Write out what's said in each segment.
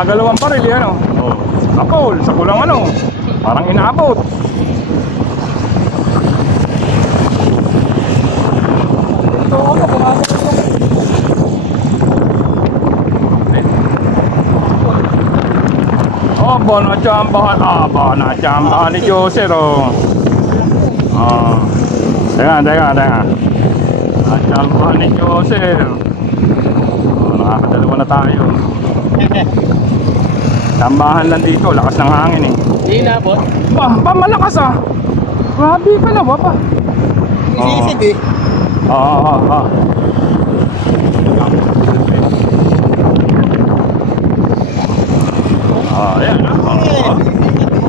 Nakagalawang baril yan o. Oh. Kapol, sa kulang ano. Parang inaabot. Ito ako, pumasok ito. Oh, bonachambahan. Bonachambahan ni Joser oh. Oh. Teka. Bonachambahan ni Joser. Oh, nakakadalawa na tayo. Tambahan lang dito, lakas ng hangin eh. Hindi inabot. Ba, malakas ah. Grabe ka na ba? Isisid eh. Oo. Ayan.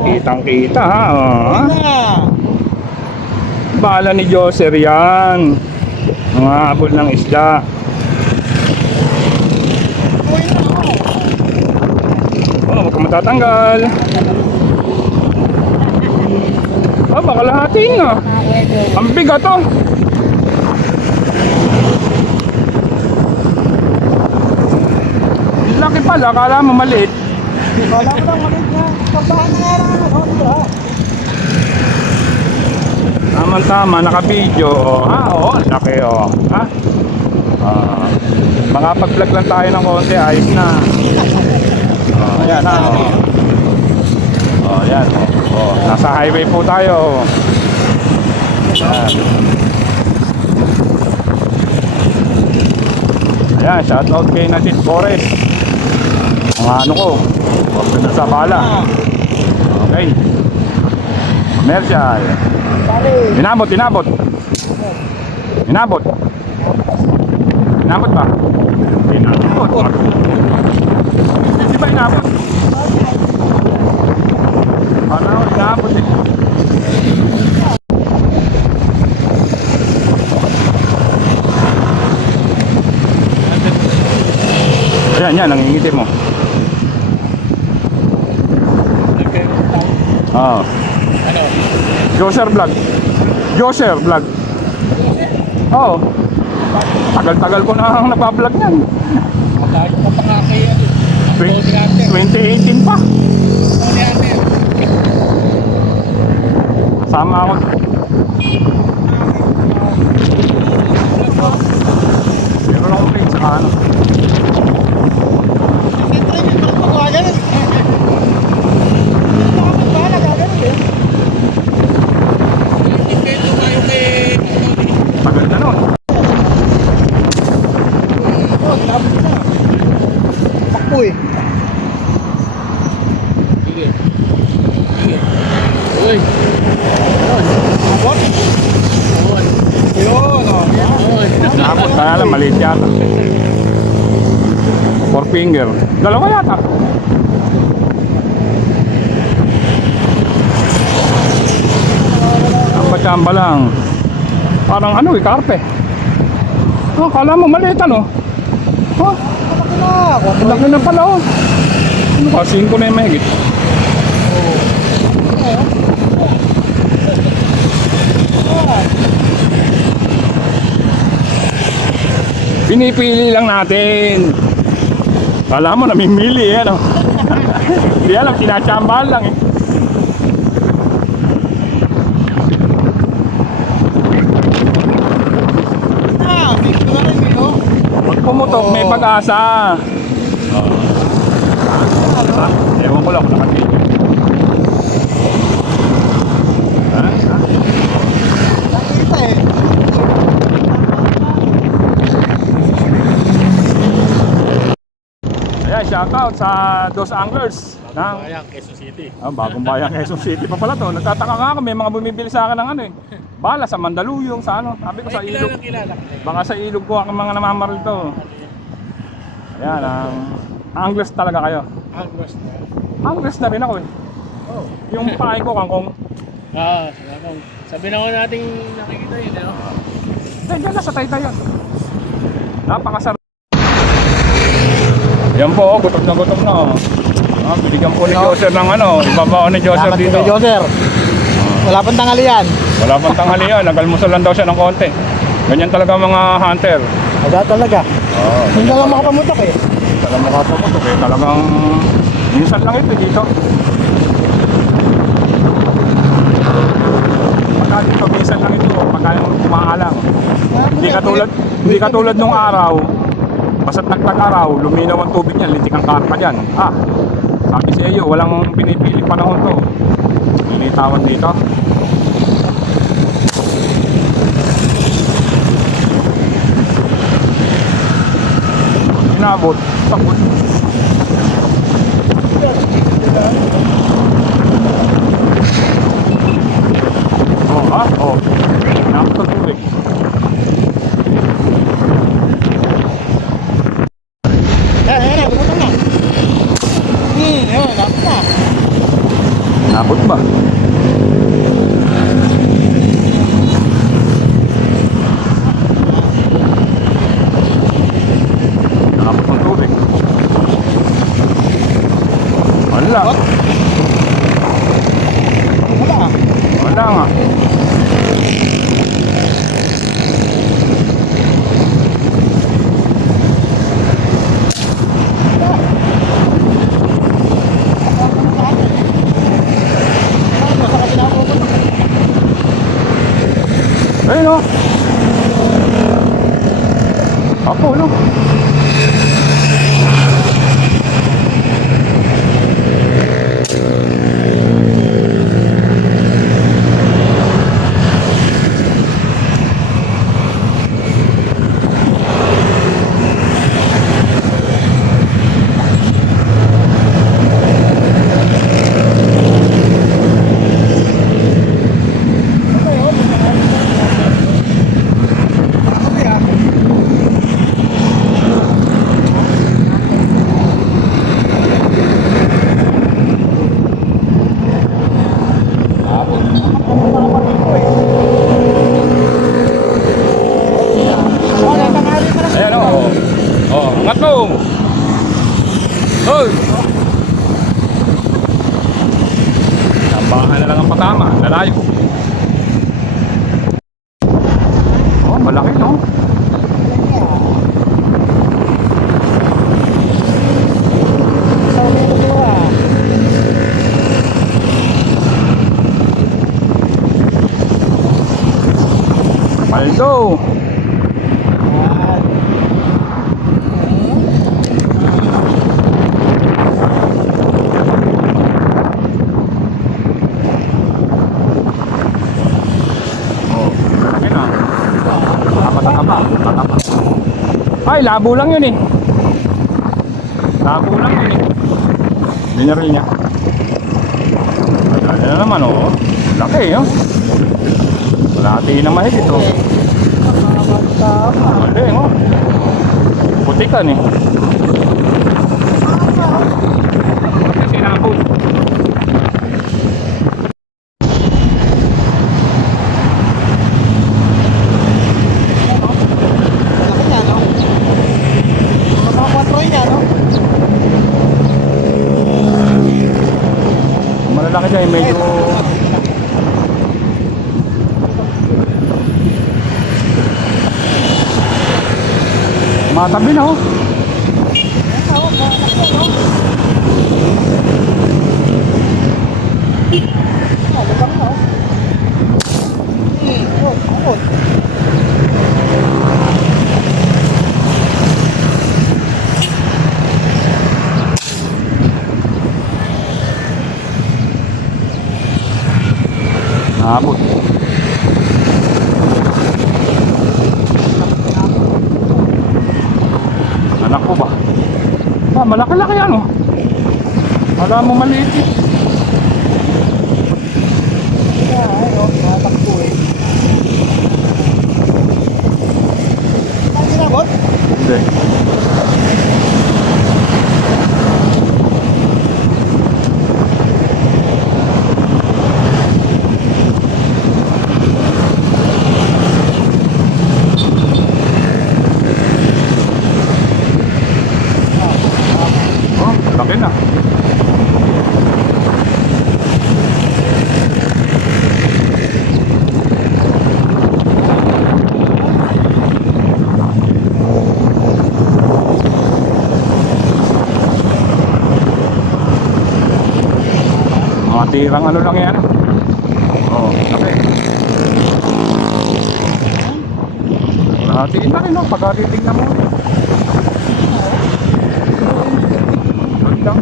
Kitang-kita ha. Bala ni Joser yan. Mga habol ng isda. Oh, huwag ka matatanggal. Baka lahatin na. Ang bigat oh. Laki pala, akala mo maliit. Wala mo lang ulit na. Pagbahan na nga lang ako. Tama, naka-video oh. Oo, laki oh. Ha? Mga pag-vlog lang tayo ng konti, ayos na. Ayan ha. Ayan. Nasa highway po tayo. Ayan, shoutout kay Natit Forest. Mga ano ko, huwag na sa bala. Okay. Commercial. Inabot ba? Inabot. Di ba inabot? Ano, inabot eh. Yan, nangingiti mo. Oo. Ano? Joser vlog. Oo. Tagal-tagal ko na ang napablog yan. Magkaya pa pa nga kaya. 2018 pa. Sama ako. Pero lang ako sa ano. Tagal na nun. Pakpo eh. Uy. Abot? Yun o. Nakapot, kaya lang maliit yata. 4 finger. Dalawa yata. Chamba lang. Parang ano eh, karpe. Oh, kala mo maliit ano? Oh, laki na pala oh. Ano ba, 5 na yung mahigit. Pinipili lang natin. Kala mo namimili eh, ano? Hindi alam, tinachambahan lang eh. Pag pumutok, may pag-asa. Ewan ko lang kung nakatid. Nakita eh. Ayan, shoutout sa Dos Anglers ng Bayang, Quezon City. Bagong Bayang, Quezon City pa pala to. Nagtataka nga ako, may mga bumibili sa akin ng ano eh. Bala sa Mandaluyong, sa ano. Sabi ko sa ilog. Baka sa ilog ko ang mga namamaril to. Ayan, Anglers talaga kayo. Anglers na. Anglers na rin ako eh. Oh. Yung pahay ko kangkong. Sabi na ko nating nakikita yun, ano? Diyan na sa Taytay yan. Napakasarap. Yan po, gutom na oh. Binigyan po ni Joser ng ano, ibabaon ni Joser dito. Salamat kay Joser. Wala pang tanghalian. Wala pang tanghalian, nagalmusal lang daw siya ng konti. Ganyan talaga mga hunter. Aga talaga. Oo. Hindi ka lang makapamutok eh. Talagang makapamutok eh. Talagang minsan lang ito dito. Pagka dito, minsan lang ito. Pagka yung kumaalang. Hindi katulad nung araw. Basta't nagtag-araw, luminaw ang tubig niyan, lintik ang karpa dyan. Sabi sa iyo, walang pinipiling panahon to. Lilitawan dito. Inabot, sabot. Inabot ang tubig. Ayan, bumutok na. Ayan, dapat na. Inabot ba? Inabot ang tubig. Wala. Wala. Wala nga. Ayun o. Ako, no? Ayan o. Angat mo. Hoy. Nabahan na lang ang patama. Lalayo. Malaki no? Paldo. Ay, labo lang yun eh. Labo lang yun eh. Binaril niya. Ayan na naman oh. Laki oh. Malati na mahigit oh. Maling oh. Putikan eh. Kasi sinabog. Malalaki siya, medyo matabi na oh. Naabot. Anak ko ba? Malaki-laki yan oh. Wala mo maliit eh. Natakbo eh. Ang ginabot? Hindi. Laki na. Tirang ano lang yan. Oo, okay. Hatiin na rin, no? Pagkatitignan mo. Wag lang.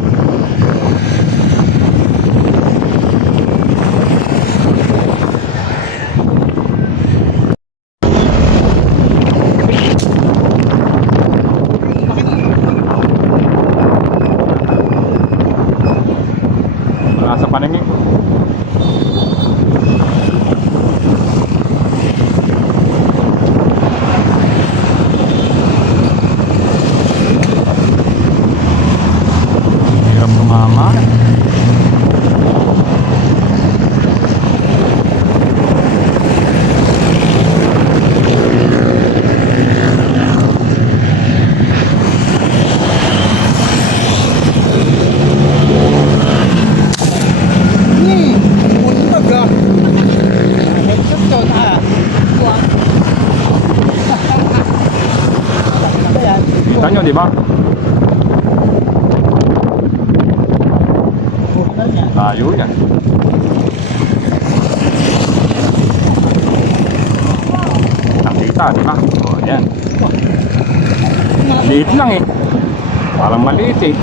Wala sa paningin ko. Hirap tumama. Kita nyo, di ba? Tayo yan. Nakita, di ba? O, yan. Maliit lang eh. Parang maliit eh.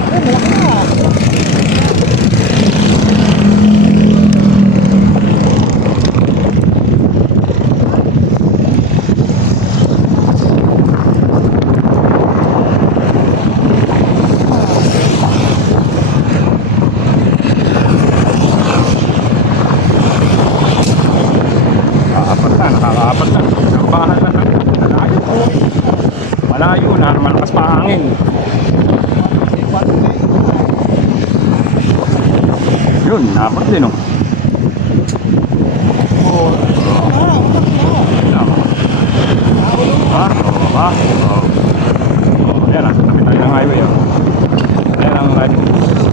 Nakakaapat na. Bahan na. Malayo po. Malayo na. Malakas pa hangin. Yun, napat din oh. Yan ah, tabi tayo ng highway oh. Yan ang highway.